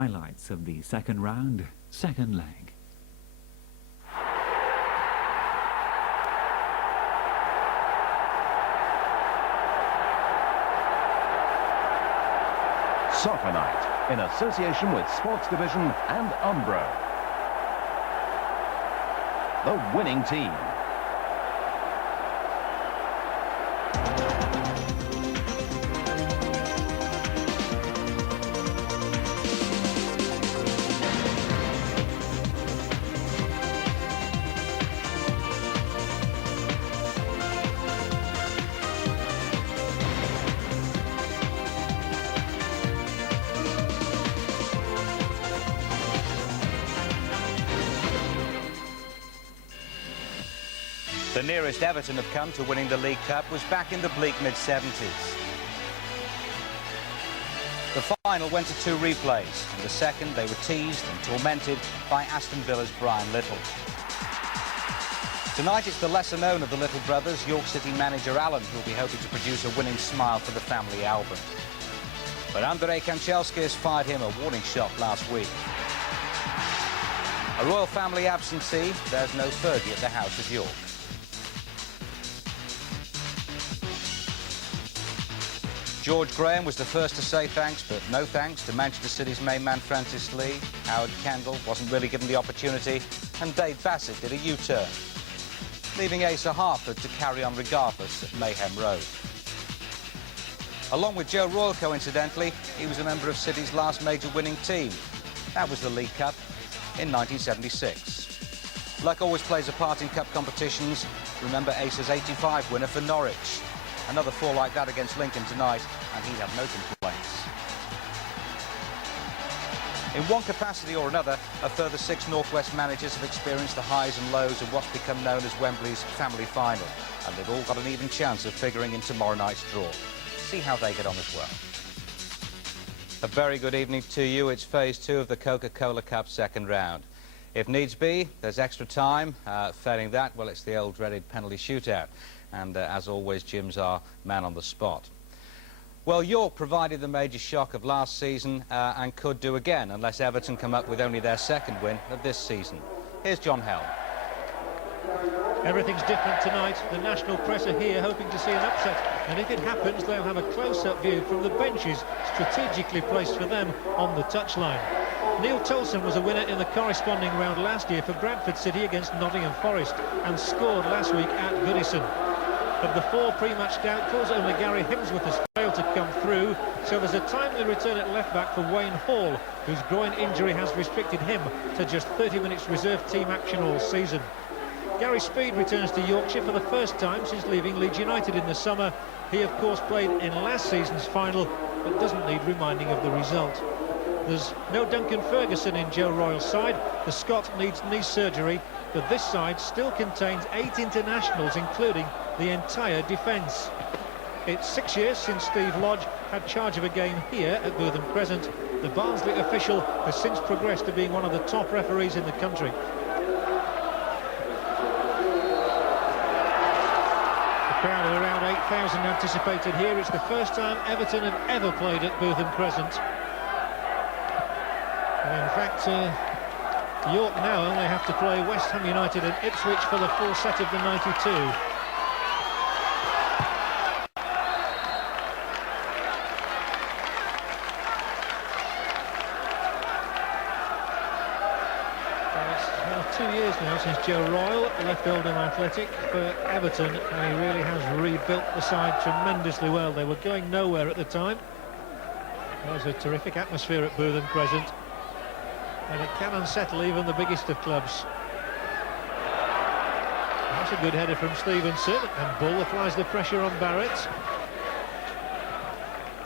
Highlights of the second round, second leg. Soccer Night, in association with Sports Division and Umbro. The winning team. The nearest Everton have come to winning the League Cup was back in the bleak mid-70s. The final went to 2 replays. In the second, they were teased and tormented by Aston Villa's Brian Little. Tonight, it's the lesser-known of the Little brothers, York City manager Alan, who will be hoping to produce a winning smile for the family album. But Andrei Kanchelskis fired him a warning shot last week. A royal family absentee, there's no Fergie at the House of York. George Graham was the first to say thanks, but no thanks to Manchester City's main man Francis Lee. Howard Kendall wasn't really given the opportunity, and Dave Bassett did a U-turn, leaving Asa Harford to carry on regardless at Mayhem Road. Along with Joe Royle, coincidentally, he was a member of City's last major winning team. That was the League Cup in 1976. Luck always plays a part in cup competitions. Remember Asa's '85 winner for Norwich. Another fall like that against Lincoln tonight, and he'd have no complaints. In one capacity or another, a further 6 North West managers have experienced the highs and lows of what's become known as Wembley's family final, and they've all got an even chance of figuring in tomorrow night's draw. See how they get on as well. A very good evening to you. It's phase 2 of the Coca Cola Cup second round. If needs be, there's extra time. Failing that, well, it's the old dreaded penalty shootout. And as always, Jim's our man on the spot. Well, York provided the major shock of last season and could do again, unless Everton come up with only their second win of this season. Here's John Helm. Everything's different tonight. The national press are here hoping to see an upset, and if it happens, they'll have a close-up view from the benches strategically placed for them on the touchline. Neil Tolson was a winner in the corresponding round last year for Bradford City against Nottingham Forest and scored last week at Goodison. Of the 4 pre-match doubtfuls, only Gary Hemsworth has failed to come through, so there's a timely return at left-back for Wayne Hall, whose groin injury has restricted him to just 30 minutes reserve team action all season. Gary Speed returns to Yorkshire for the first time since leaving Leeds United in the summer. He, of course, played in last season's final, but doesn't need reminding of the result. There's no Duncan Ferguson in Joe Royle's side. The Scot needs knee surgery, but this side still contains 8 internationals, including the entire defence. It's 6 years since Steve Lodge had charge of a game here at Bootham Crescent. The Barnsley official has since progressed to being one of the top referees in the country. The crowd of around 8,000 anticipated here. It's the first time Everton have ever played at Bootham Crescent. And in fact, York now only have to play West Ham United and Ipswich for the full set of the 92. It's 2 years now since Joe Royle left Oldham Athletic for Everton, and he really has rebuilt the side tremendously well. They were going nowhere at the time. There was a terrific atmosphere at Bootham Crescent, and it can unsettle even the biggest of clubs. That's a good header from Stevenson, and Bull applies the pressure on Barrett.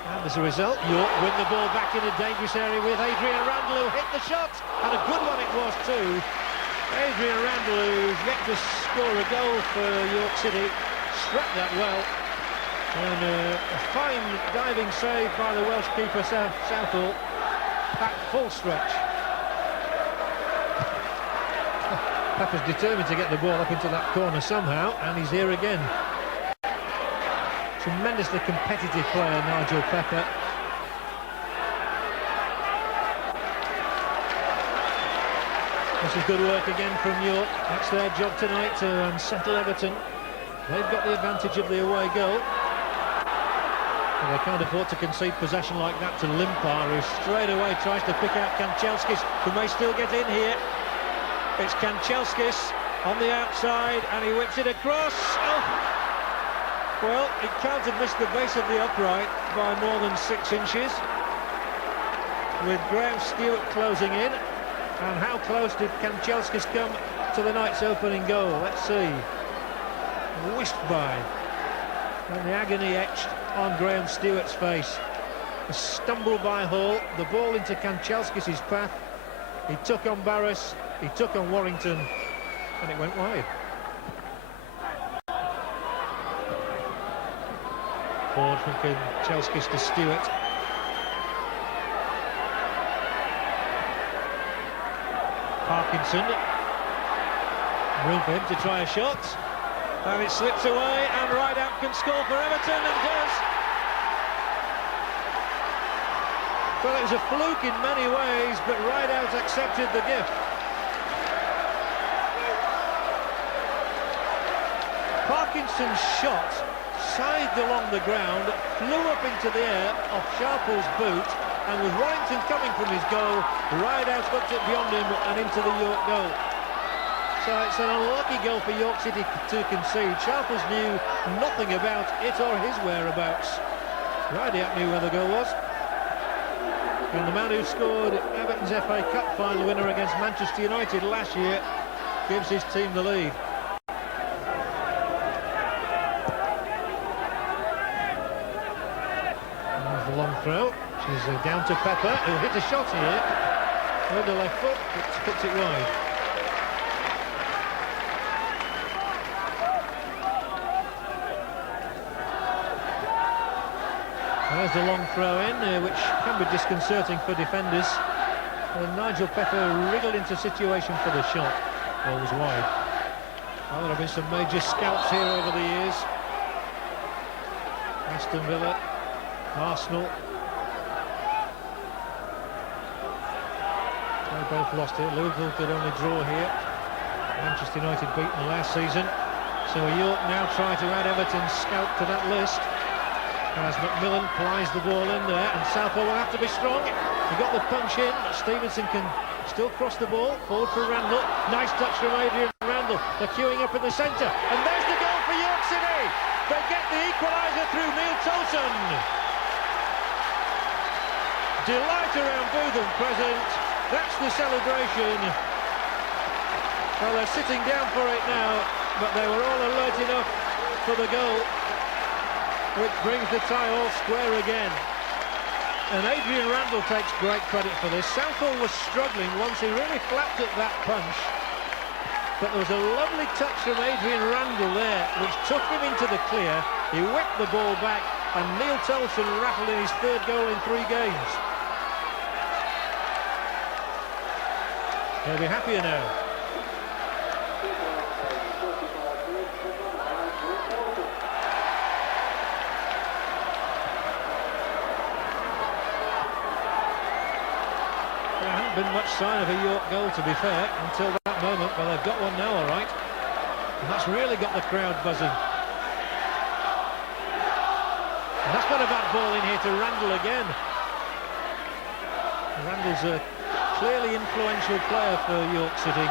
And as a result, York win the ball back in a dangerous area with Adrian Randall, who hit the shot, and a good one it was too. Adrian Randall, who's yet to score a goal for York City, struck that well. And a fine diving save by the Welsh keeper, Southall, back full stretch. Pepper's determined to get the ball up into that corner somehow, and he's here again. Tremendously competitive player, Nigel Pepper. This is good work again from York. That's their job tonight to unsettle Everton. They've got the advantage of the away goal. And they can't afford to concede possession like that to Limpar, who straight away tries to pick out Kanchelskis, who may still get in here. It's Kanchelskis on the outside, and he whips it across. Oh. Well, he can't have missed the base of the upright by more than 6 inches. With Graham Stewart closing in. And how close did Kanchelskis come to the night's opening goal? Let's see. Whisked by. And the agony etched on Graham Stewart's face. A stumble by Hall, the ball into Kanchelskis' path. He took on Barris, he took on Warrington, and it went wide. Forward from Kanchelskis to Stewart. Parkinson. Room for him to try a shot. And it slips away, and Rideout can score for Everton, and does. Well, it was a fluke in many ways, but Rideout accepted the gift. Parkinson's shot scythed along the ground, flew up into the air off Sharple's boot, and with Warrington coming from his goal, Rideout whipped it beyond him and into the York goal. So it's an unlucky goal for York City to concede. Sharples knew nothing about it or his whereabouts. Rideout knew where the goal was. And the man who scored Everton's FA Cup final winner against Manchester United last year gives his team the lead. There's the long throw. She's down to Pepper, who'll hit a shot here. With the left foot, but puts it wide. There's the long throw in, which can be disconcerting for defenders. Nigel Pepper wriggled into situation for the shot. Ball was wide. Well, there have been some major scouts here over the years. Aston Villa, Arsenal. They both lost it. Liverpool could only draw here. Manchester United beaten last season. So York now try to add Everton's scout to that list. As McMillan plies the ball in there, and Southall will have to be strong. He got the punch in. Stevenson can still cross the ball. Forward for Randall. Nice touch from Adrian Randall. They're queuing up in the centre. And there's the goal for York City. They get the equaliser through Neil Tolson. Delight around Bootham present. That's the celebration. Well, they're sitting down for it now, but they were all alert enough for the goal, which brings the tie all square again. And Adrian Randall takes great credit for this. Southall was struggling once he really flapped at that punch. But there was a lovely touch from Adrian Randall there, which took him into the clear. He whipped the ball back, and Neil Tolson rattled in his 3rd goal in 3 games. He'll be happier now. There hadn't been much sign of a York goal, to be fair, until that moment. Well, they've got one now, all right. And that's really got the crowd buzzing. And that's got a bad ball in here to Randall again. Randall's a clearly influential player for York City.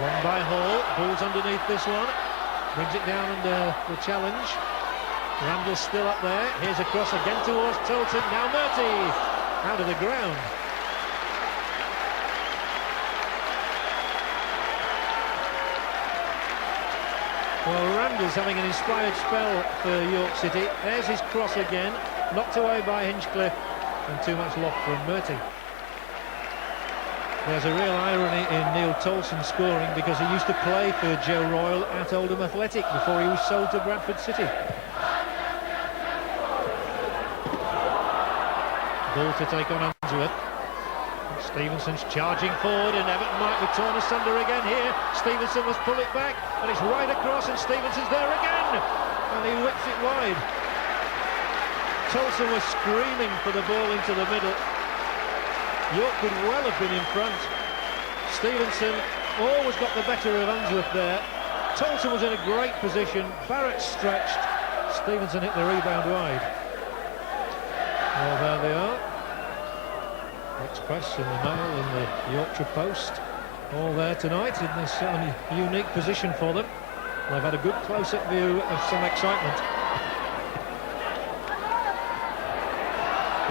One by Hall, Bull's underneath this one. Brings it down under the challenge. Randall's still up there. Here's a cross again towards Tolton. Now Murty out of the ground. Well, Randall's having an inspired spell for York City. There's his cross again. Knocked away by Hinchcliffe, and too much loft from Murty. There's a real irony in Neil Tolson scoring, because he used to play for Joe Royle at Oldham Athletic before he was sold to Bradford City. Ball to take on Unsworth. Stevenson's charging forward, and Everton might be torn asunder again here. Stevenson must pull it back, and it's right across, and Stevenson's there again, and he whips it wide. Tolson was screaming for the ball into the middle. York could well have been in front. Stevenson always got the better of Unsworth there. Tolson was in a great position. Barrett stretched. Stevenson hit the rebound wide. Well, there they are. Express in the Mail and the Yorkshire Post. All there tonight in this unique position for them. They've had a good close-up view of some excitement.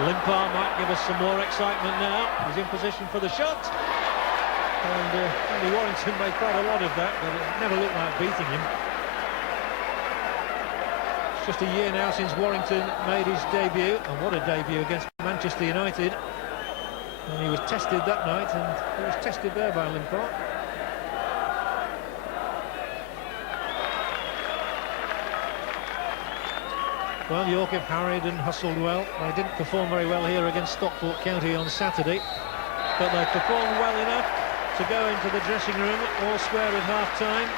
Limpar might give us some more excitement now. He's in position for the shot. And Andy Warrington made quite a lot of that, but it never looked like beating him. It's just a year now since Warrington made his debut, and what a debut against Manchester United. And he was tested that night, and he was tested there by Limpar. Well, York have harried and hustled well. They didn't perform very well here against Stockport County on Saturday, but they performed well enough to go into the dressing room all square at half-time.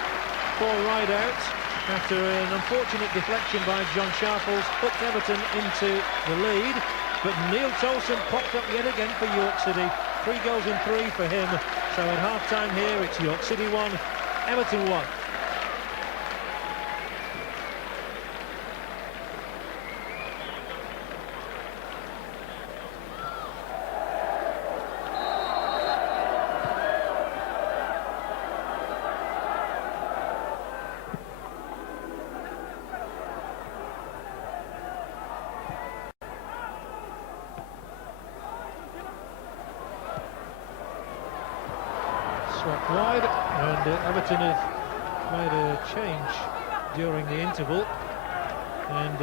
4 ride-outs after an unfortunate deflection by John Sharples put Everton into the lead. But Neil Tolson popped up yet again for York City. 3 goals and 3 for him. So at half-time here, it's York City 1, Everton 1. Swept wide, and Everton have made a change during the interval, and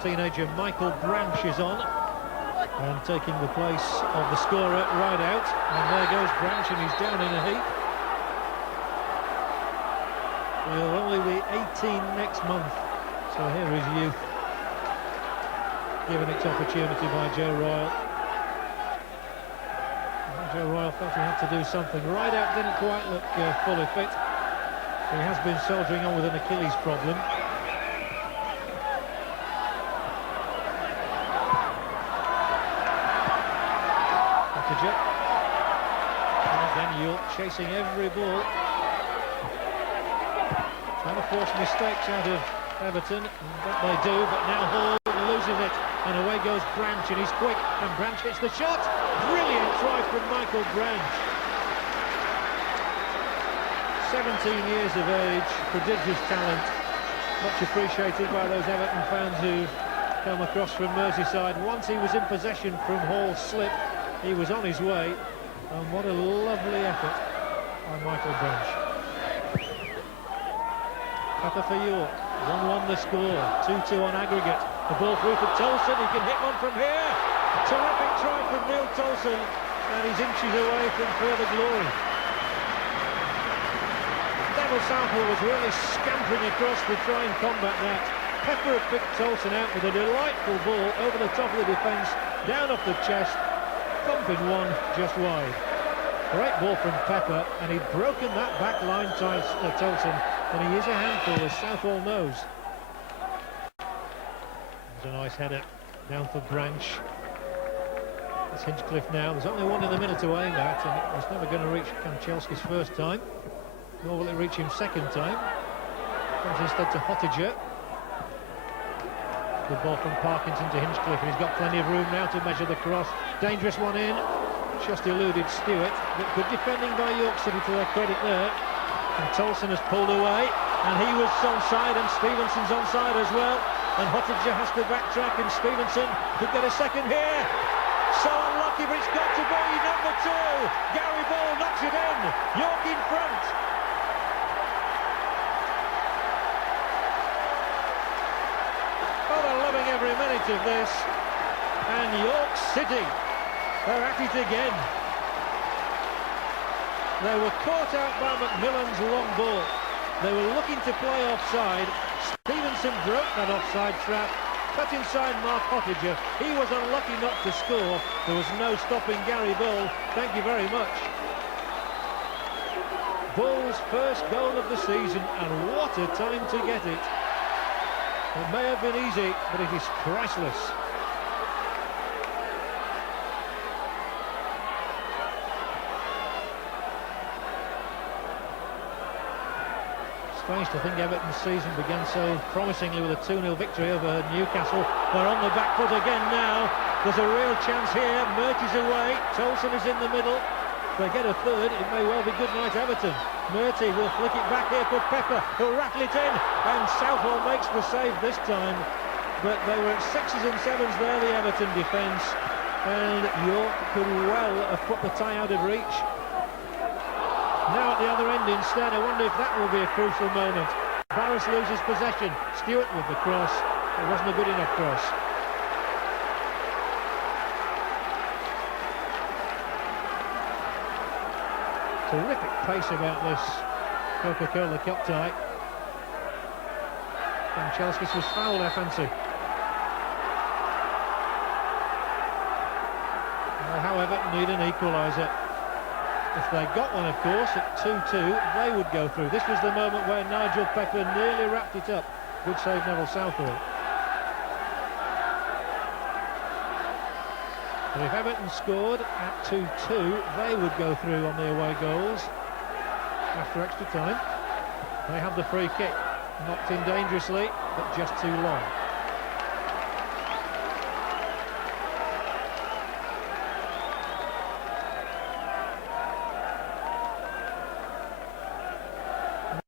teenager Michael Branch is on and taking the place of the scorer right out, and there goes Branch, and he's down in a heap. He'll only be 18 next month, so here is youth given its opportunity by Joe Royle. Joe Royle felt he had to do something. Rideout didn't quite look fully fit. He has been soldiering on with an Achilles problem. Pottinger. And again York chasing every ball. Trying to force mistakes out of Everton, and that they do, but now Hall loses it. And away goes Branch, and he's quick, and Branch hits the shot. Brilliant try from Michael Branch. 17 years of age, prodigious talent, much appreciated by those Everton fans who come across from Merseyside. Once he was in possession from Hall's slip, he was on his way, and what a lovely effort by Michael Branch. Pepper for York, 1-1 the score, 2-2 on aggregate. The ball through for Tolson, he can hit one from here. Terrific try from Neil Tolson, and he's inches away from further glory. Neville Southall was really scampering across to try and combat that. Pepper had picked Tolson out with a delightful ball over the top of the defence, down off the chest, thumping one just wide. Great ball from Pepper, and he'd broken that back line, Tolson, and he is a handful, as Southall knows. There's a nice header down for Branch. It's Hinchcliffe now. There's only one in the middle to aim at, and it was never going to reach Kanchelski's first time, nor will it reach him second time. Comes instead to Pottinger. Good ball from Parkinson to Hinchcliffe, and he's got plenty of room now to measure the cross. Dangerous one in. Just eluded Stewart, but good defending by York City to their credit there. And Tolson has pulled away, and he was onside, and Stevenson's onside as well. And Pottinger has to backtrack, and Stevenson could get a second here. So unlucky, but it's got to be number 2. Gary Ball knocks it in. York in front. Oh, they're loving every minute of this. And York City, they're at it again. They were caught out by McMillan's long ball. They were looking to play offside. Stevenson broke that offside trap, cut inside Mark Pottinger. He was unlucky not to score. There was no stopping Gary Bull. Thank you very much. Bull's first goal of the season, and what a time to get it. It may have been easy, but it is priceless. Strange to think Everton's season began so promisingly with a 2-0 victory over Newcastle. They're on the back foot again now. There's a real chance here. Murty's away. Tolson is in the middle. If they get a third, it may well be good night Everton. Murty will flick it back here for Pepper, who'll rattle it in. And Southall makes the save this time. But they were at 6s and 7s there, the Everton defence. And York could well have put the tie out of reach. Now at the other end instead, I wonder if that will be a crucial moment. Barris loses possession. Stewart with the cross. It wasn't a good enough cross. Terrific pace about this Coca Cola Cup tie. And Chelskis was fouled, I fancy. However, need an equaliser. If they got one, of course, at 2-2, they would go through. This was the moment where Nigel Pepper nearly wrapped it up. Good save, Neville Southall. But if Everton scored at 2-2, they would go through on the away goals after extra time. They have the free kick, knocked in dangerously, but just too long.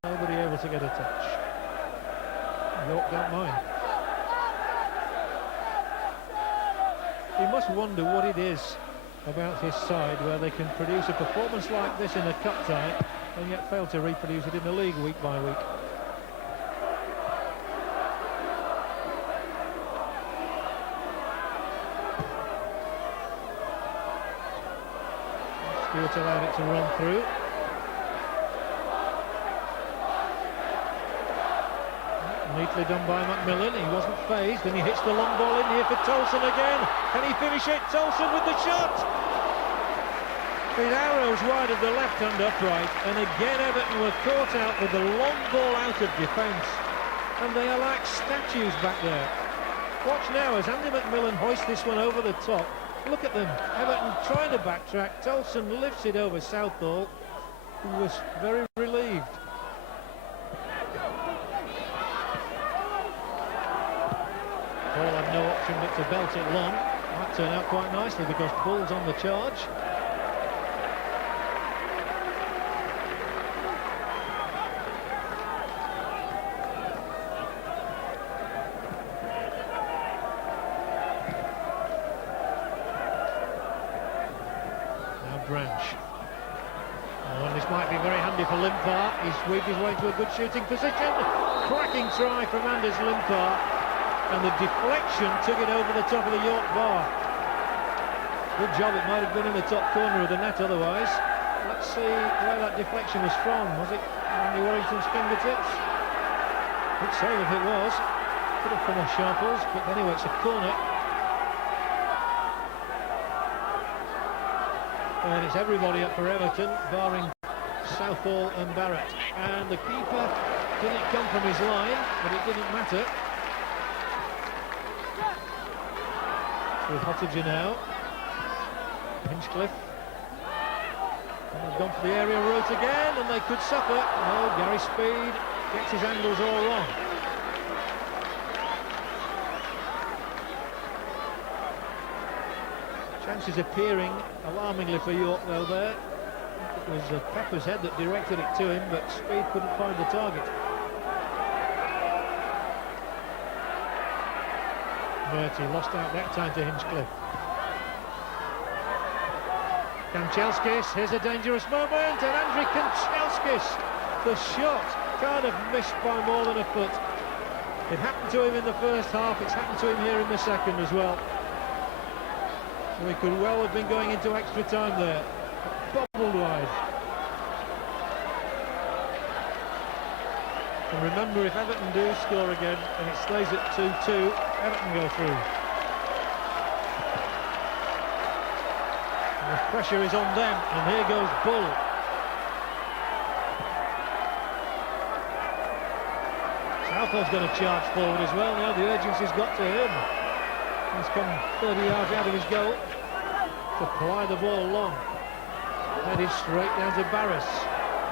Nobody able to get a touch. York don't mind. You must wonder what it is about his side where they can produce a performance like this in a cup tie and yet fail to reproduce it in the league week by week. Stewart allowed it to run through. Neatly done by Macmillan. He wasn't phased, and he hits the long ball in here for Tolson again. Can he finish it? Tolson with the shot! It arrows wide of the left-hand upright, and again Everton were caught out with the long ball out of defence, and they are like statues back there. Watch now as Andy Macmillan hoists this one over the top. Look at them. Everton trying to backtrack. Tolson lifts it over Southall, who was very relieved. Paul had no option but to belt it long. Might turn out quite nicely because Bull's on the charge. Now Branch. Oh, this might be very handy for Limpar. He's weaved his way to a good shooting position. Cracking try from Anders Limpar. And the deflection took it over the top of the York bar. Good job, it might have been in the top corner of the net otherwise. Let's see where that deflection was from. Was it Andy Warrington's fingertips? Good save if it was. Could have come off Sharples, but anyway, it's a corner. And it's everybody up for Everton, barring Southall and Barrett. And the keeper didn't come from his line, but it didn't matter. With Hottinger now. Hinchcliffe. And they've gone for the aerial route again, and they could suffer. No, Gary Speed gets his angles all wrong. Chances appearing alarmingly for York though there. It was Pepper's head that directed it to him, but Speed couldn't find the target. Murty lost out that time to Hinchcliffe. Kanchelskis, here's a dangerous moment, and Andriy Kanchelskis, the shot kind of missed by more than a foot. It happened to him in the first half, it's happened to him here in the second as well. So he could well have been going into extra time there. Bobbled wide. And remember, if Everton do score again and it stays at 2-2, Everton go through. And the pressure is on them, and here goes Bull. Southall's going to charge forward as well. Now the urgency's got to him. He's come 30 yards out of his goal to ply the ball long. Headed straight down to Barris.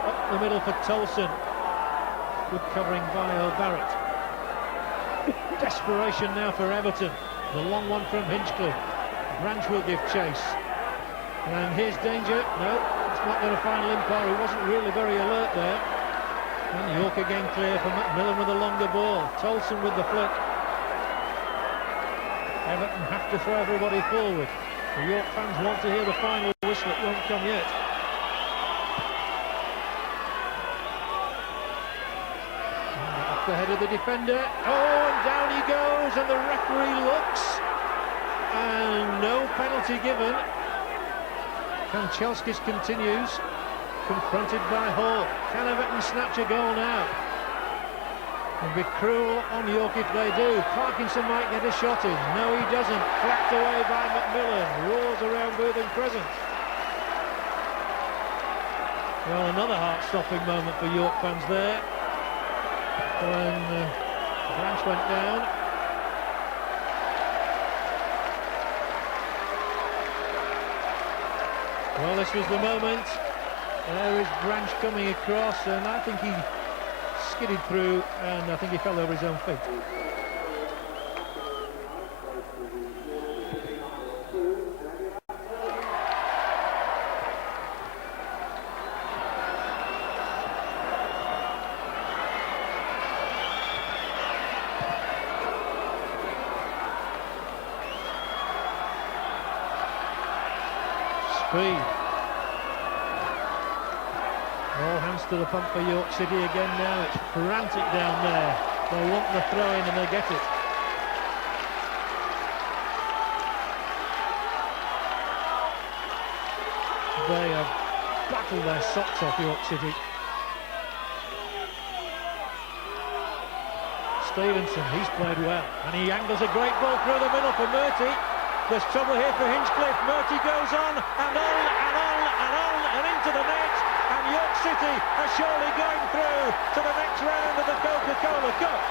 Up the middle for Tolson. Good covering by Barrett. Desperation now for Everton. The long one from Hinchcliffe. Branch will give chase. And here's danger. No, it's not going to find Limpar. He wasn't really very alert there. And York again clear for Macmillan with a longer ball. Tolson with the flick. Everton have to throw everybody forward. The York fans want to hear the final whistle. It won't come yet. Off the head of the defender. Oh, and down he goes, and the referee looks. And no penalty given. Kanchelskis continues, confronted by Hall. Can Everton snatch a goal now? It'll be cruel on York if they do. Parkinson might get a shot in. No, he doesn't. Flapped away by Macmillan. Roars around Bootham Crescent. Well, another heart-stopping moment for York fans there. When Branch went down. Well, this was the moment. There is Branch coming across, and I think he skidded through, and I think he fell over his own feet. Speed. All hands to the pump for York City again now. It's frantic down there. They want the throw in and they get it. They have battled their socks off York City. Stevenson, he's played well. And he angles a great ball through the middle for Murty. There's trouble here for Hinchcliffe. Murty goes on and on and on and on and into the net. And York City are surely going through to the next round of the Coca Cola Cup.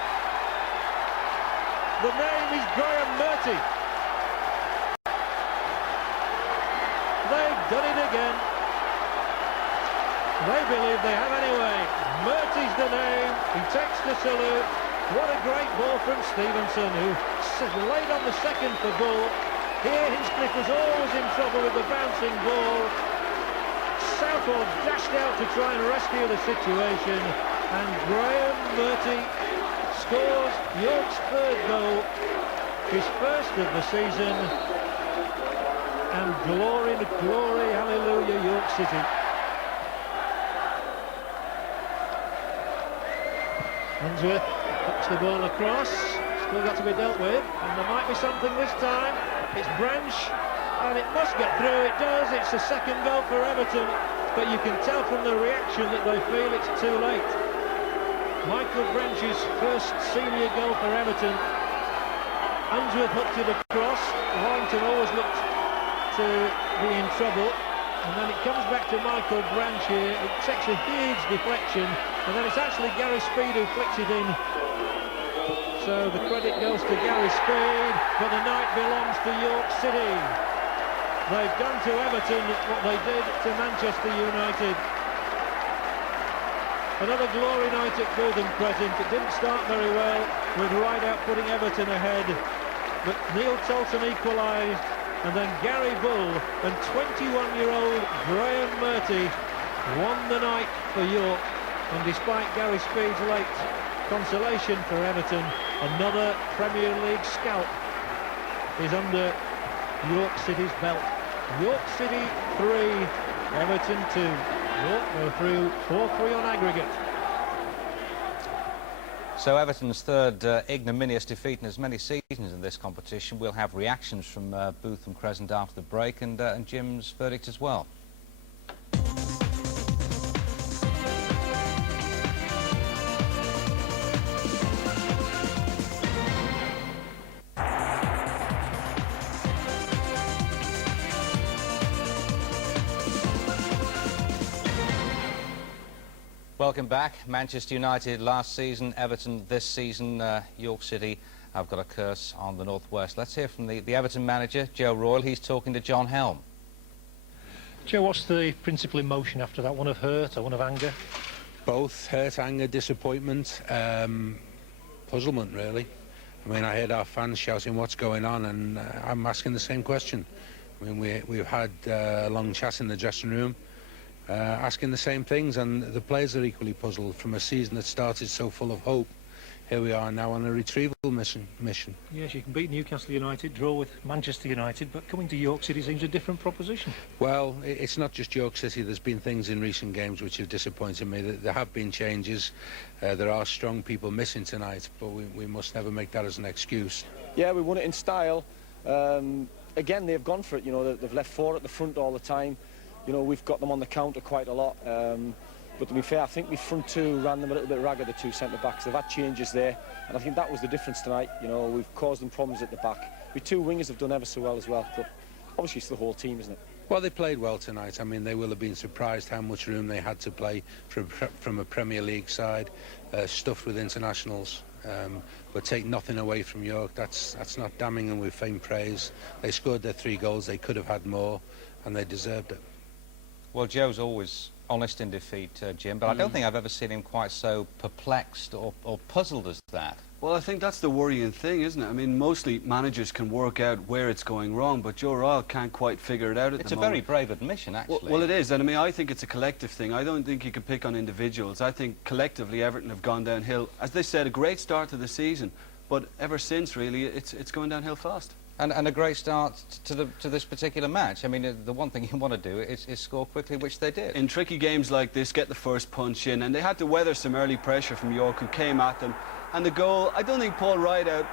The name is Graham Murty. They've done it again. They believe they have anyway. Murty's the name. He takes the salute. What a great ball from Stevenson, who laid on the second for Bull. Here Hinchcliffe was always in trouble with the bouncing ball. Southall dashed out to try and rescue the situation, and Graham Murty scores York's third goal, his first of the season, and glory, glory, hallelujah, York City. Unsworth puts the ball across, still got to be dealt with, and there might be something this time. It's Branch, and it must get through. It does. It's the second goal for Everton, but you can tell from the reaction that they feel it's too late. Michael Branch's first senior goal for Everton. Unsworth hooked it across. Warrington always looked to be in trouble, and then it comes back to Michael Branch here. It takes a huge deflection, and then it's actually Gary Speed who flicks it in. So the credit goes to Gary Speed, but the night belongs to York City. They've done to Everton what they did to Manchester United. Another glory night at Bootham Crescent. It didn't start very well, with Rideout putting Everton ahead, but Neil Tolson equalised, and then Gary Bull and 21-year-old Graham Murty won the night for York. And despite Gary Speed's late consolation for Everton, another Premier League scalp is under York City's belt. York City 3, Everton 2. York go through 4-3 on aggregate. So Everton's third ignominious defeat in as many seasons in this competition. We'll have reactions from Bootham Crescent after the break, and Jim's verdict as well. Welcome back. Manchester United last season, Everton this season. York City have got a curse on the northwest. Let's hear from the Everton manager, Joe Royle. He's talking to John Helm. Joe, what's the principal emotion after that? One of hurt or one of anger? Both hurt, anger, disappointment, puzzlement really. I mean, I heard our fans shouting what's going on, and I'm asking the same question. I mean, we've had a long chat in the dressing room, asking the same things, and the players are equally puzzled. From a season that started so full of hope, here we are now on a retrieval mission. Yes, you can beat Newcastle United, draw with Manchester United, but coming to York City seems a different proposition. Well, it's not just York City. There's been things in recent games which have disappointed me. There have been changes. There are strong people missing tonight, but we must never make that as an excuse. Yeah, we won it in style. Again, they've gone for it. You know, they've left four at the front all the time. You know, we've got them on the counter quite a lot. But to be fair, I think we front two ran them a little bit ragged, the two centre-backs. They've had changes there, and I think that was the difference tonight. You know, we've caused them problems at the back. We two wingers have done ever so well as well, but obviously it's the whole team, isn't it? Well, they played well tonight. I mean, they will have been surprised how much room they had to play from a Premier League side, stuffed with internationals. But take nothing away from York. That's not damning them with faint praise. They scored their 3 goals. They could have had more, and they deserved it. Well, Joe's always honest in defeat, Jim, but I don't think I've ever seen him quite so perplexed or puzzled as that. Well, I think that's the worrying thing, isn't it? I mean, mostly managers can work out where it's going wrong, but Joe Royle can't quite figure it out at the moment. It's a very brave admission, actually. Well, it is, and I mean, I think it's a collective thing. I don't think you can pick on individuals. I think collectively Everton have gone downhill. As they said, a great start to the season, but ever since, really, it's going downhill fast. And a great start to this particular match. I mean, the one thing you want to do is score quickly, which they did. In tricky games like this, get the first punch in, and they had to weather some early pressure from York, who came at them. And the goal, I don't think Paul Rideout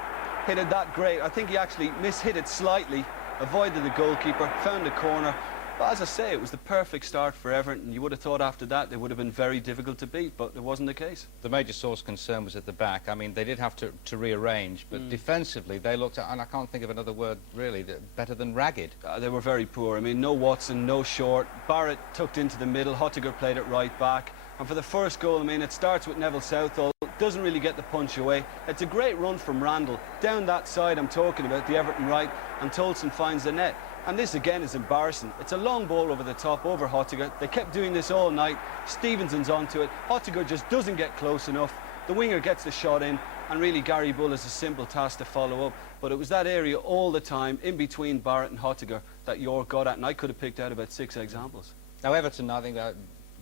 hit it that great. I think he actually mishit it slightly, avoided the goalkeeper, found a corner. But as I say, it was the perfect start for Everton. You would have thought after that they would have been very difficult to beat, but it wasn't the case. The major source of concern was at the back. I mean, they did have to rearrange, but defensively they looked at, and I can't think of another word really, better than ragged. They were very poor. I mean, no Watson, no Short. Barrett tucked into the middle. Hottiger played it right back. And for the first goal, I mean, it starts with Neville Southall. Doesn't really get the punch away. It's a great run from Randall. Down that side I'm talking about, the Everton right, and Tolson finds the net. And this again is embarrassing. It's a long ball over the top, over Hottiger. They kept doing this all night. Stevenson's onto it. Hottiger just doesn't get close enough. The winger gets the shot in, and really Gary Bull is a simple task to follow up. But it was that area all the time, in between Barrett and Hottiger, that York got at, and I could have picked out about 6 examples. Now Everton, I think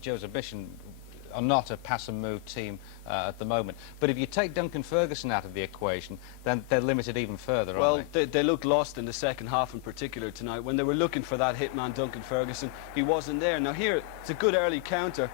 Joe's admission, are not a pass and move team at the moment. But if you take Duncan Ferguson out of the equation, then they're limited even further, aren't they? They looked lost in the second half in particular tonight. When they were looking for that hitman, Duncan Ferguson, he wasn't there. Now here, it's a good early counter.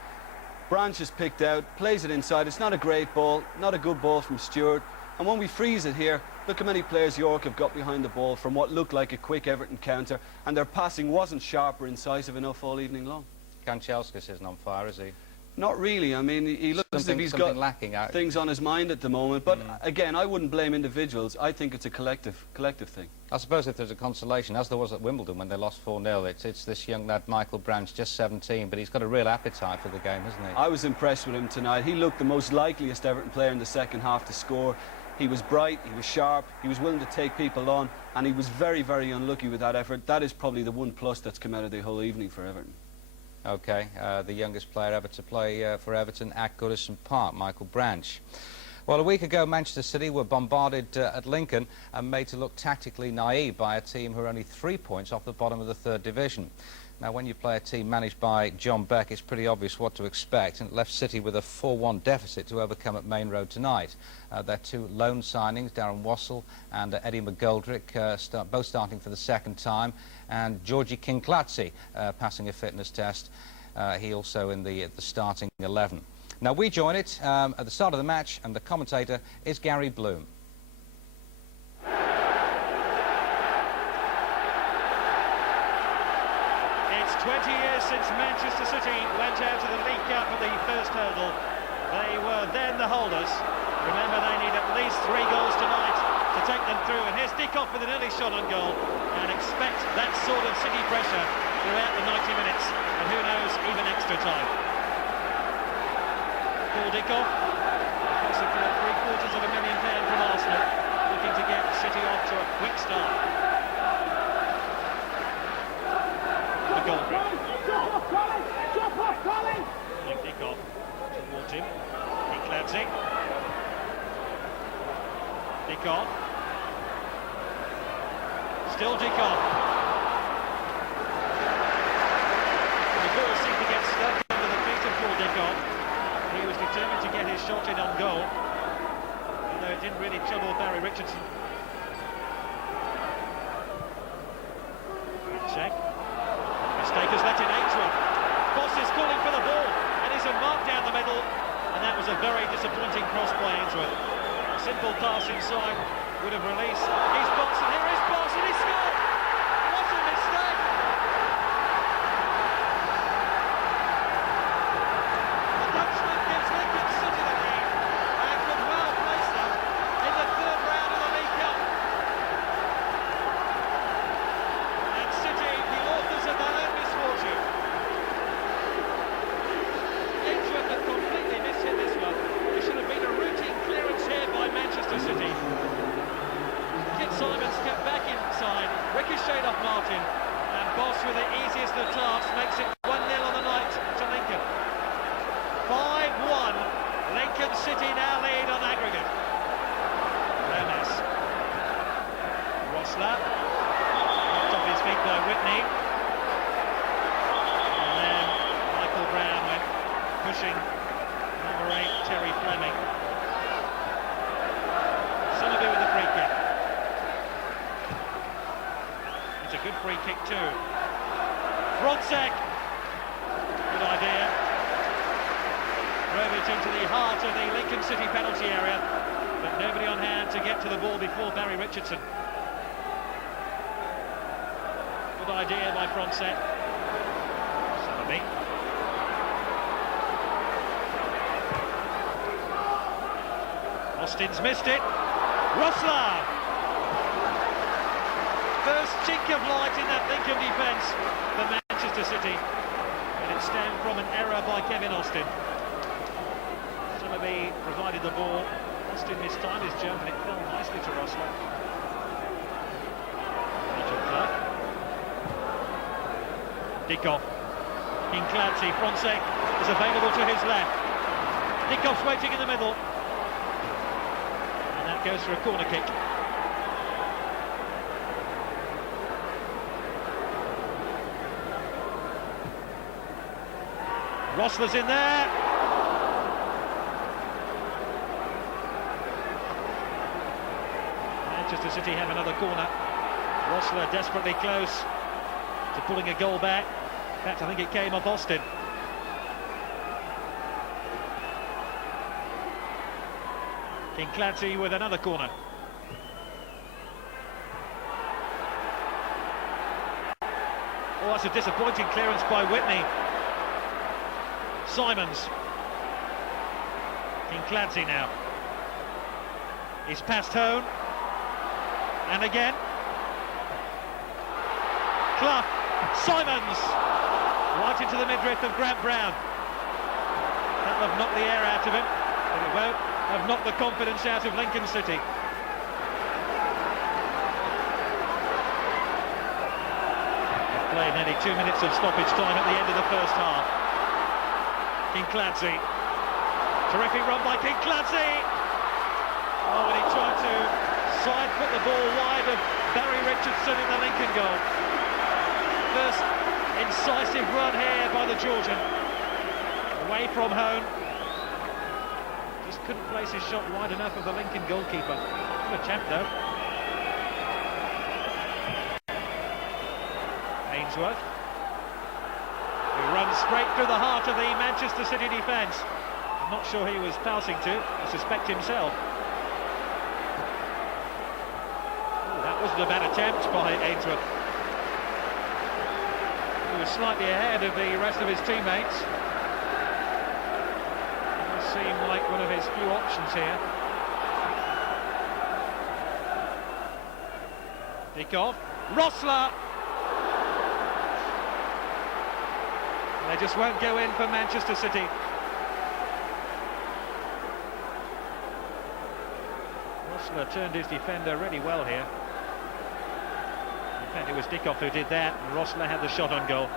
Branch is picked out, plays it inside. It's not a great ball, not a good ball from Stewart. And when we freeze it here, look how many players York have got behind the ball from what looked like a quick Everton counter, and their passing wasn't sharp or incisive enough all evening long. Kanchelskis isn't on fire, is he? Not really. I mean, he looks as if he's got things on his mind at the moment. But again, I wouldn't blame individuals. I think it's a collective thing. I suppose if there's a consolation, as there was at Wimbledon when they lost 4-0, it's this young lad, Michael Branch, just 17, but he's got a real appetite for the game, hasn't he? I was impressed with him tonight. He looked the most likeliest Everton player in the second half to score. He was bright, he was sharp, he was willing to take people on, and he was very, very unlucky with that effort. That is probably the one plus that's come out of the whole evening for Everton. OK, the youngest player ever to play for Everton at Goodison Park, Michael Branch. Well, a week ago, Manchester City were bombarded at Lincoln and made to look tactically naive by a team who are only 3 points off the bottom of the 3rd division. Now, when you play a team managed by John Beck, it's pretty obvious what to expect, and it left City with a 4-1 deficit to overcome at Main Road tonight. Their 2 loan signings, Darren Wassell and Eddie McGoldrick, both starting for the 2nd time, and Georgie Kinkladze passing a fitness test. He also in the starting 11. Now, we join it at the start of the match, and the commentator is Gary Bloom. It's 20 years since Manchester City went out of the League Cup at the first hurdle. They were then the holders. Remember, they need at least 3 goals tonight to take them through. And here's Dickoff with an early shot on goal. And expect that sort of City pressure throughout the 90 minutes. And who knows, even extra time. Paul Dickoff, costing for £750,000 from Arsenal, looking to get City off to a quick start. McGoldrick. Dickoff towards Dickoff. Still Dickoff. The ball seemed to get stuck under the feet of Paul Dickoff. He was determined to get his shot in on goal, although it didn't really trouble Barry Richardson. Check. Mistake has let in Ainsworth. Boss is calling for the ball, and he's a mark down the middle, and that was a very disappointing cross by Ainsworth. A simple pass inside would have released. He's Boss, and here is Boss, and he scored! What a mistake! The Dutchman gives Lincoln City the lead, and could well place them in the third round of the League Cup. And City, the authors of their own misfortune. Ainsworth had completely mishit this one. There should have been a routine clearance here by Manchester City. Kit Simons kept back inside, ricocheted off Martin, and Boss with the easiest of tasks makes it 1-0 on the night to Lincoln. 5-1, Lincoln City now lead on aggregate. Lomas. Rossler, knocked off his feet by Whitney. And then Michael Brown went pushing number 8, Terry Fleming. Somerville with the free kick. It's a good free kick too. Frontsek. Good idea. Drove it into the heart of the Lincoln City penalty area, but nobody on hand to get to the ball before Barry Richardson. Good idea by Frontsek. Somerville. Austin's missed it. Rossler. First chink of light in that Lincoln defence for Manchester City, and it stemmed from an error by Kevin Austin. Somerville provided the ball. Austin this time his jump, and it fell nicely to Rossler. Dickoff. King Clancy, Frontsek is available to his left. Dickoff's waiting in the middle. And that goes for a corner kick. Rossler's in there. Manchester City have another corner. Rossler desperately close to pulling a goal back. In fact, I think it came off Austin. King Clancy with another corner. Oh, that's a disappointing clearance by Whitney. Simons. King Clancy now. He's passed Hone. And again. Clough. Simons. Right into the midriff of Grant Brown. That'll have knocked the air out of him, but it won't have knocked the confidence out of Lincoln City. They've played nearly 2 minutes of stoppage time at the end of the first half. King Clancy. Terrific run by King Clancy. Oh, and he tried to side foot the ball wide of Barry Richardson in the Lincoln goal. First incisive run here by the Georgian. Away from Hone. Just couldn't place his shot wide enough of the Lincoln goalkeeper. What a champ though. Ainsworth. Who runs straight through the heart of the Manchester City defence. I'm not sure he was passing to. I suspect himself. Oh, that wasn't a bad attempt by Ainsworth. He was slightly ahead of the rest of his teammates. It seemed like one of his few options here. Dickoff. Rossler. They just won't go in for Manchester City. Rossler turned his defender really well here. In fact, it was Dickoff who did that, and Rossler had the shot on goal.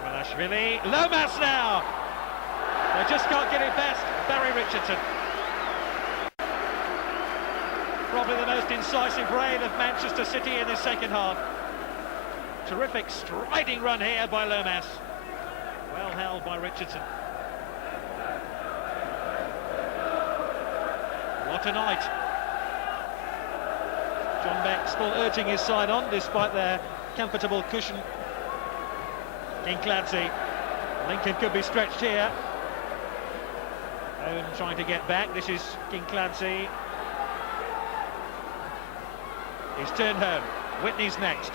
Emelashvili. Lomas now! They just can't get it past Barry Richardson. Probably the most incisive reign of Manchester City in this second half. Terrific striding run here by Lomas. Well held by Richardson. What a night. John Beck still urging his side on despite their comfortable cushion. Kincladze. Lincoln could be stretched here. Owen trying to get back. This is Kincladze. He's turned home. Whitney's next.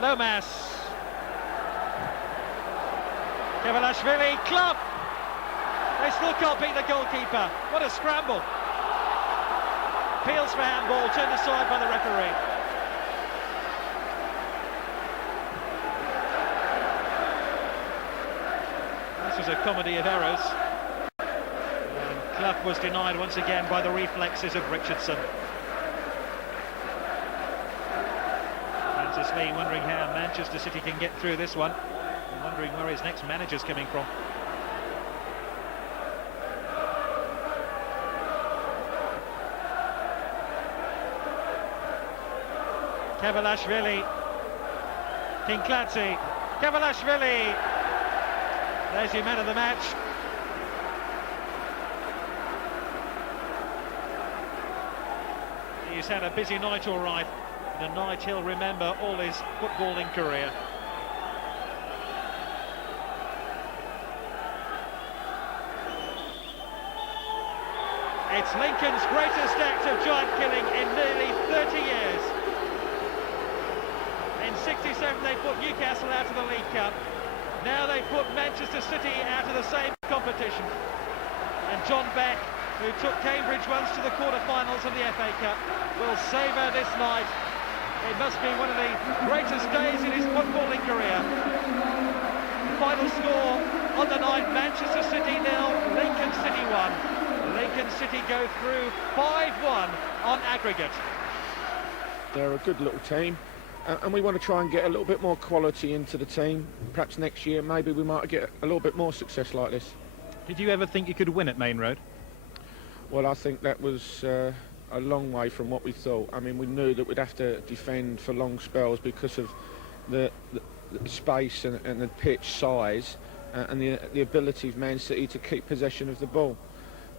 Lomas. Kevalashvili. Club. They still can't beat the goalkeeper. What a scramble. Appeals for handball, turned aside by the referee. This was a comedy of errors. And Clough was denied once again by the reflexes of Richardson. Francis Lee wondering how Manchester City can get through this one. And wondering where his next manager's coming from. Kevalashvili, Kincladze, Kevalashvili, there's your man of the match. He's had a busy night all right, and a night he'll remember all his footballing career. It's Lincoln's greatest act of giant killing in nearly 30 years. In '67 they put Newcastle out of the League Cup. Now they put Manchester City out of the same competition. And John Beck, who took Cambridge once to the quarter-finals of the FA Cup, will savour this night. It must be one of the greatest days in his footballing career. Final score on the night, Manchester City 0, Lincoln City 1. Lincoln City go through 5-1 on aggregate. They're a good little team. And we want to try and get a little bit more quality into the team. Perhaps next year, maybe we might get a little bit more success like this. Did you ever think you could win at Main Road? Well, I think that was a long way from what we thought. I mean, we knew that we'd have to defend for long spells because of the space and the pitch size and the ability of Man City to keep possession of the ball.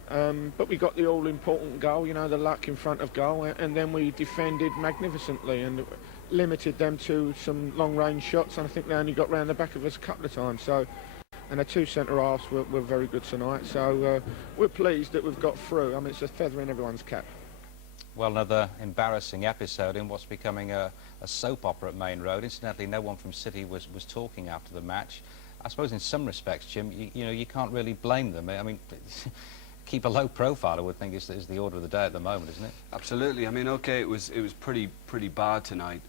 But we got the all-important goal, you know, the luck in front of goal, and then we defended magnificently and limited them to some long-range shots, and I think they only got round the back of us a couple of times. So, and the two centre-halves were very good tonight, so we're pleased that we've got through. I mean, it's a feather in everyone's cap. Well, another embarrassing episode in what's becoming a soap opera at Main Road. Incidentally, no one from City was talking after the match. I suppose in some respects, Jim, you know, you can't really blame them. I mean, keep a low profile, I would think, is the order of the day at the moment, isn't it? Absolutely. I mean, okay, it was pretty bad tonight,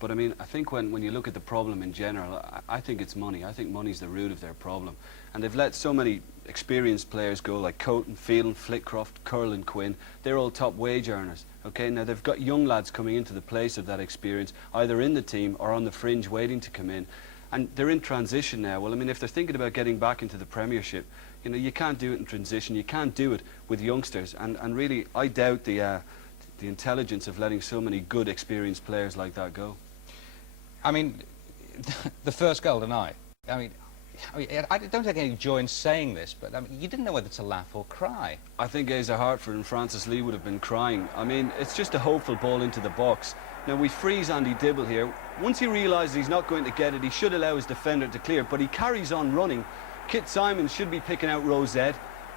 but I mean, I think when you look at the problem in general, I think it's money. I think money's the root of their problem, and they've let so many experienced players go, like Coton, Phelan, Flitcroft, Curl and Quinn. They're all top wage earners. Okay, now they've got young lads coming into the place of that experience, either in the team or on the fringe waiting to come in, and they're in transition now. Well, I mean, if they're thinking about getting back into the Premiership, you know, you can't do it in transition. You can't do it with youngsters, and really, I doubt the intelligence of letting so many good, experienced players like that go. I mean, the first goal tonight. I mean, I don't take any joy in saying this, but I mean, you didn't know whether to laugh or cry. I think Asa Hartford and Francis Lee would have been crying. I mean, it's just a hopeful ball into the box. Now, we freeze Andy Dibble here. Once he realises he's not going to get it, he should allow his defender to clear, but he carries on running. Kit Simons should be picking out row Z.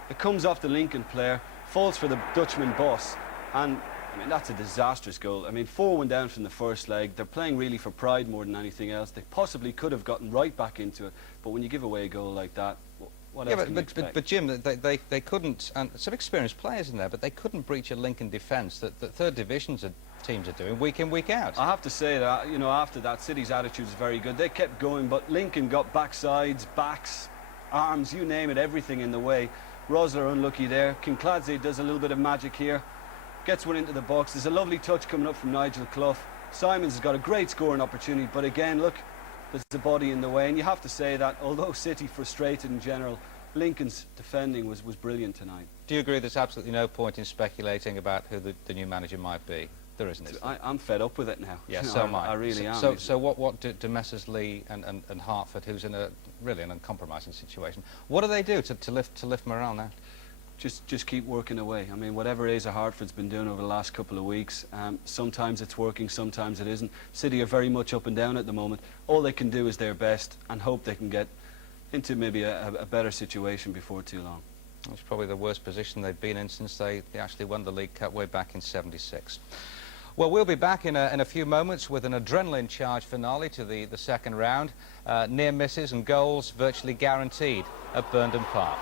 It comes off the Lincoln player, falls for the Dutchman boss, and I mean, that's a disastrous goal. I mean, 4-1 down from the first leg. They're playing really for pride more than anything else. They possibly could have gotten right back into it, but when you give away a goal like that, what else can you expect? But Jim, they couldn't, and some experienced players in there, but they couldn't breach a Lincoln defence that third divisions teams are doing week in, week out. I have to say that, you know, after that, City's attitude was very good. They kept going, but Lincoln got backsides, backs, arms, you name it, everything in the way. Rosler unlucky there. Kincladze does a little bit of magic here. Gets one into the box. There's a lovely touch coming up from Nigel Clough. Simons has got a great scoring opportunity, but again, look, there's the body in the way. And you have to say that, although City frustrated in general, Lincoln's defending was brilliant tonight. Do you agree there's absolutely no point in speculating about who the new manager might be? There isn't, is there? I'm fed up with it now. Yeah, so am I. I really am. So what do Messrs Lee and Hartford, who's in a really an uncompromising situation, what do they do to lift morale now? Just keep working away. I mean, whatever Asa Hartford's been doing over the last couple of weeks, sometimes it's working, sometimes it isn't. City are very much up and down at the moment. All they can do is their best and hope they can get into maybe a better situation before too long. It's probably the worst position they've been in since they actually won the League Cup way back in '76. Well, we'll be back in a few moments with an adrenaline-charged finale to the second round. Near misses and goals virtually guaranteed at Burnham Park.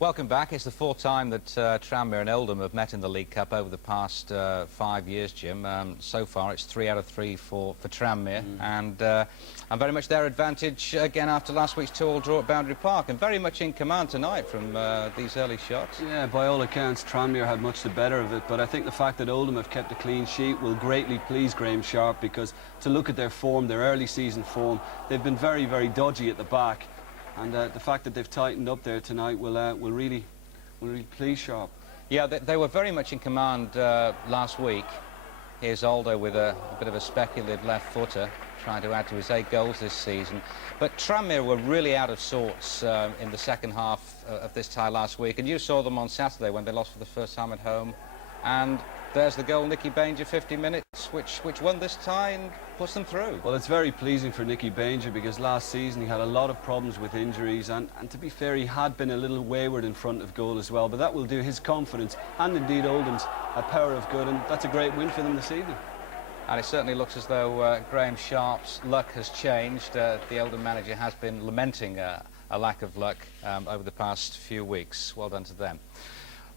Welcome back. It's the fourth time that Tranmere and Oldham have met in the League Cup over the past 5 years, Jim. So far, it's 3 out of 3 for Tranmere, and very much their advantage again after last week's 2-2 draw at Boundary Park, and very much in command tonight from these early shots. Yeah, by all accounts, Tranmere had much the better of it, but I think the fact that Oldham have kept a clean sheet will greatly please Graham Sharp, because to look at their form, their early season form, they've been very, very dodgy at the back. And the fact that they've tightened up there tonight will really please Sharp. Yeah, they were very much in command last week. Here's Aldo with a bit of a speculative left footer, trying to add to his 8 goals this season. But Tranmere were really out of sorts in the second half of this tie last week, and you saw them on Saturday when they lost for the first time at home. And there's the goal, Nicky Banger, 50 minutes, which won this tie and puts them through. Well, it's very pleasing for Nicky Banger, because last season he had a lot of problems with injuries, and to be fair, he had been a little wayward in front of goal as well, but that will do his confidence and indeed Oldham's a power of good, and that's a great win for them this evening. And it certainly looks as though Graham Sharp's luck has changed. The Oldham manager has been lamenting a lack of luck over the past few weeks. Well done to them.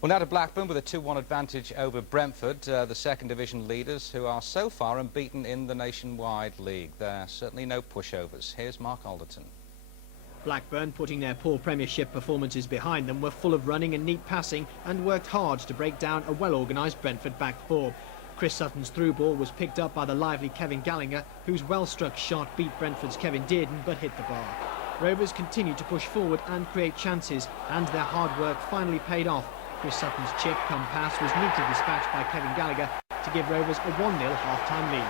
Well, now to Blackburn with a 2-1 advantage over Brentford, the second division leaders, who are so far unbeaten in the Nationwide League. There are certainly no pushovers. Here's Mark Alderton. Blackburn, putting their poor Premiership performances behind them, were full of running and neat passing and worked hard to break down a well-organised Brentford back four. Chris Sutton's through ball was picked up by the lively Kevin Gallagher, whose well-struck shot beat Brentford's Kevin Dearden but hit the bar. Rovers continued to push forward and create chances, and their hard work finally paid off. Chris Sutton's chip come pass was neatly dispatched by Kevin Gallagher to give Rovers a 1-0 half-time lead.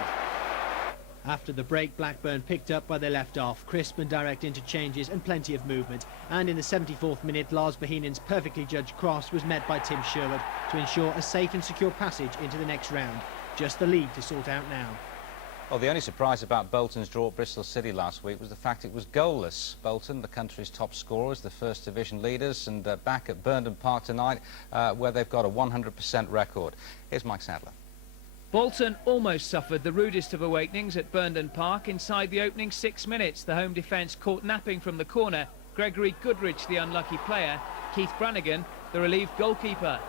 After the break, Blackburn picked up where they left off, crisp and direct interchanges and plenty of movement. And in the 74th minute, Lars Bohinen's perfectly judged cross was met by Tim Sherwood to ensure a safe and secure passage into the next round. Just the league to sort out now. Well, the only surprise about Bolton's draw at Bristol City last week was the fact it was goalless. Bolton, the country's top scorers, the first division leaders, and back at Burnham Park tonight, where they've got a 100% record. Here's Mike Sadler. Bolton almost suffered the rudest of awakenings at Burnham Park inside the opening 6 minutes. The home defence caught napping from the corner. Gregory Goodrich, the unlucky player. Keith Brannigan, the relieved goalkeeper.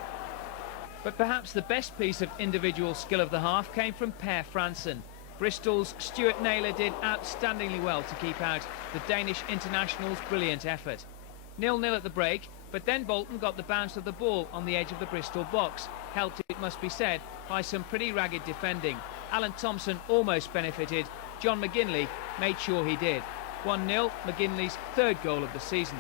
But perhaps the best piece of individual skill of the half came from Per Fransen. Bristol's Stuart Naylor did outstandingly well to keep out the Danish international's brilliant effort. 0-0 at the break, but then Bolton got the bounce of the ball on the edge of the Bristol box, helped, it must be said, by some pretty ragged defending. Alan Thompson almost benefited. John McGinley made sure he did. 1-0, McGinley's 3rd goal of the season.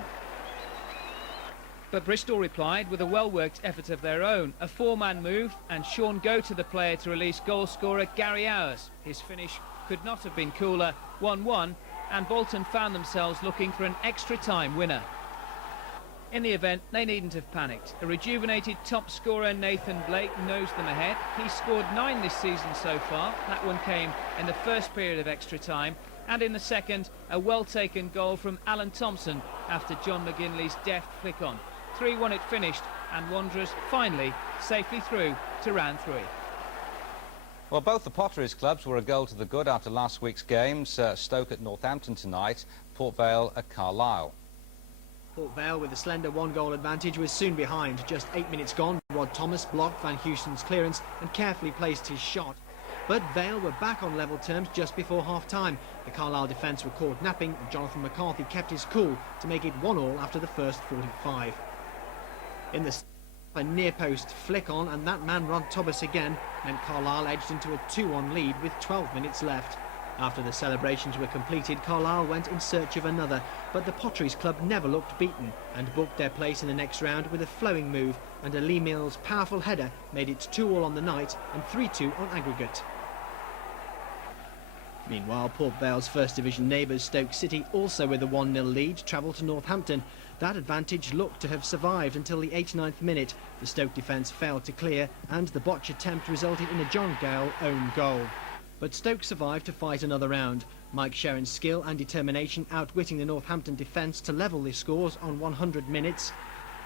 But Bristol replied with a well-worked effort of their own. A 4-man move, and Sean Goh to the player to release goal-scorer Gary Hours. His finish could not have been cooler. 1-1, and Bolton found themselves looking for an extra-time winner. In the event, they needn't have panicked. A rejuvenated top scorer Nathan Blake nosed them ahead. He scored 9 this season so far. That one came in the first period of extra time. And in the second, a well-taken goal from Alan Thompson after John McGinley's deft flick-on. 3-1 it finished, and Wanderers finally safely through to round 3. Well, both the Potteries clubs were a goal to the good after last week's games. Stoke at Northampton tonight, Port Vale at Carlisle. Port Vale, with a slender 1-goal advantage, was soon behind. Just 8 minutes gone, Rod Thomas blocked Van Heusen's clearance and carefully placed his shot. But Vale were back on level terms just before half-time. The Carlisle defence were caught napping, and Jonathan McCarthy kept his cool to make it 1-1 after the first 45. In the a near-post flick on, and that man Ron Thomas again meant Carlisle edged into a 2-1 lead with 12 minutes left. After the celebrations were completed, Carlisle went in search of another, but the Potteries club never looked beaten and booked their place in the next round with a flowing move, and a Lee Mills' powerful header made it 2-2 on the night and 3-2 on aggregate. Meanwhile, Port Vale's First Division neighbours Stoke City, also with a 1-0 lead, travelled to Northampton. That advantage looked to have survived until the 89th minute. The Stoke defence failed to clear, and the botch attempt resulted in a John Gale own goal. But Stoke survived to fight another round. Mike Sherrin's skill and determination outwitting the Northampton defence to level the scores on 100 minutes,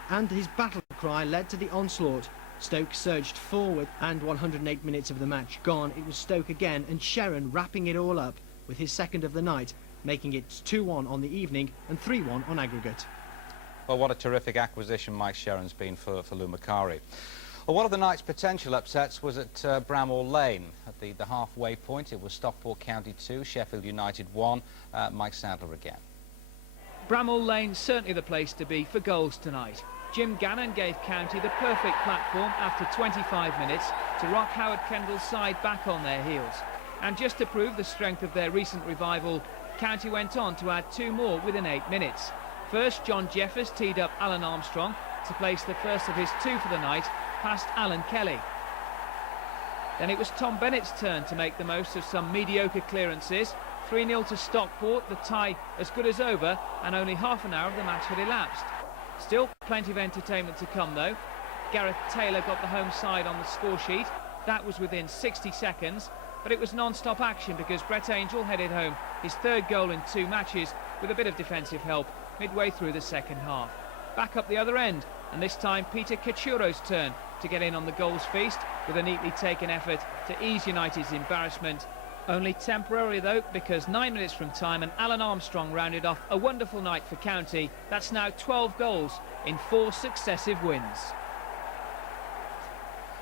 and his battle cry led to the onslaught. Stoke surged forward, and 108 minutes of the match gone, it was Stoke again, and Sherrin wrapping it all up with his second of the night, making it 2-1 on the evening and 3-1 on aggregate. Well, what a terrific acquisition Mike Sherrin's been for Lou Macari. Well, one of the night's potential upsets was at Bramall Lane. At the halfway point, it was Stockport County 2, Sheffield United 1. Mike Sadler again. Bramall Lane certainly the place to be for goals tonight. Jim Gannon gave County the perfect platform after 25 minutes to rock Howard Kendall's side back on their heels. And just to prove the strength of their recent revival, County went on to add 2 more within 8 minutes. First, John Jeffers teed up Alan Armstrong to place the first of his 2 for the night past Alan Kelly. Then it was Tom Bennett's turn to make the most of some mediocre clearances. 3-0 to Stockport, the tie as good as over, and only half an hour of the match had elapsed. Still plenty of entertainment to come though. Gareth Taylor got the home side on the score sheet. That was within 60 seconds, but it was non-stop action because Brett Angel headed home his 3rd goal in 2 matches with a bit of defensive help midway through the second half. Back up the other end, and this time Peter Cachuro's turn to get in on the goals feast with a neatly taken effort to ease United's embarrassment. Only temporarily though, because 9 minutes from time and Alan Armstrong rounded off a wonderful night for County. That's now 12 goals in 4 successive wins.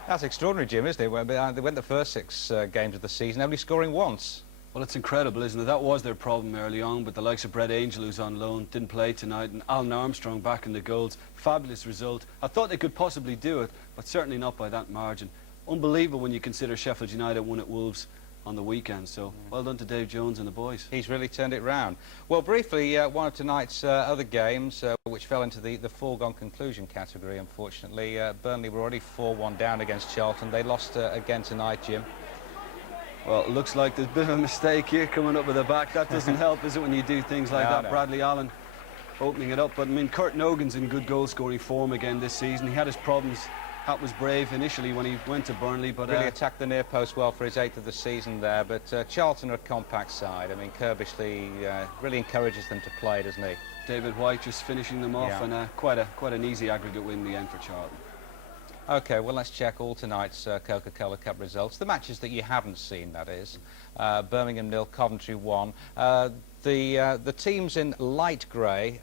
That's extraordinary, Jim, isn't it? They went the first 6 games of the season only scoring once. Well, it's incredible, isn't it? That was their problem early on, but the likes of Brett Angel, who's on loan, didn't play tonight, and Alan Armstrong back in the goals. Fabulous result. I thought they could possibly do it, but certainly not by that margin. Unbelievable when you consider Sheffield United won at Wolves on the weekend, so well done to Dave Jones and the boys. He's really turned it round. Well, briefly, one of tonight's other games, which fell into the foregone conclusion category, unfortunately. Burnley were already 4-1 down against Charlton. They lost again tonight, Jim. Well, it looks like there's a bit of a mistake here coming up with the back. That doesn't help, is it, when you do things like that? No. Bradley Allen opening it up, but I mean, Kurt Nogan's in good goal-scoring form again this season. He had his problems. That was brave initially when he went to Burnley, but really attacked the near post well for his 8th of the season there. But Charlton are a compact side. I mean, Kirbishley really encourages them to play, doesn't he? David White just finishing them off, and quite an easy aggregate win in the end for Charlton. OK, well, let's check all tonight's Coca Cola Cup results. The matches that you haven't seen, that is. Birmingham 0, Coventry 1. The teams in light grey,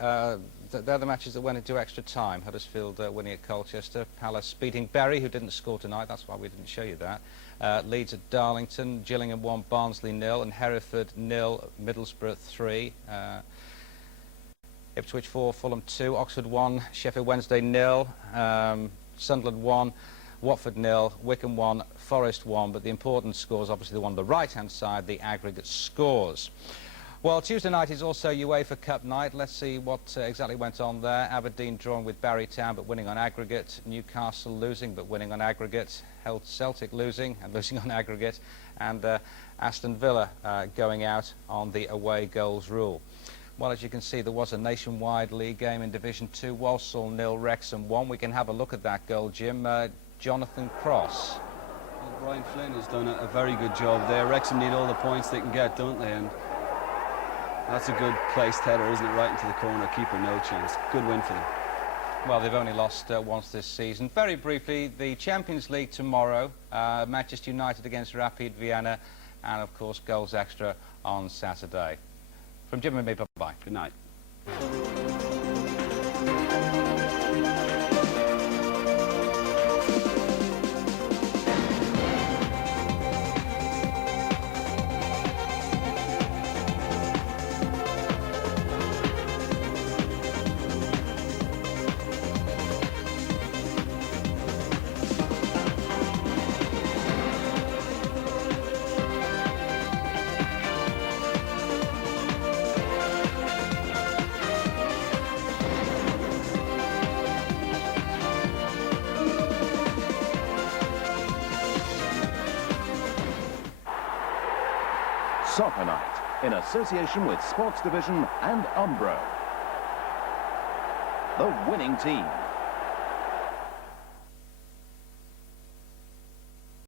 they're the matches that went into extra time. Huddersfield winning at Colchester, Palace beating Bury, who didn't score tonight. That's why we didn't show you that. Leeds at Darlington, Gillingham 1, Barnsley 0, and Hereford 0, Middlesbrough 3. Ipswich 4, Fulham 2, Oxford 1, Sheffield Wednesday 0, Sunderland 1, Watford 0, Wycombe 1, Forest 1. But the important scores, obviously the one on the right-hand side, the aggregate scores. Well, Tuesday night is also UEFA Cup night. Let's see what exactly went on there. Aberdeen drawing with Barry Town but winning on aggregate. Newcastle losing but winning on aggregate. Celtic losing and losing on aggregate. And Aston Villa going out on the away goals rule. Well, as you can see, there was a nationwide league game in Division 2. Walsall 0, Wrexham 1. We can have a look at that goal, Jim. Jonathan Cross. Well, Brian Flynn has done a very good job there. Wrexham need all the points they can get, don't they? And that's a good placed header, isn't it? Right into the corner. Keeper no chance. Good win for them. Well, they've only lost once this season. Very briefly, the Champions League tomorrow. Manchester United against Rapid Vienna. And, of course, goals extra on Saturday. From Jim and me, bye-bye. Good night. Soccer Night, in association with Sports Division and Umbro. The winning team.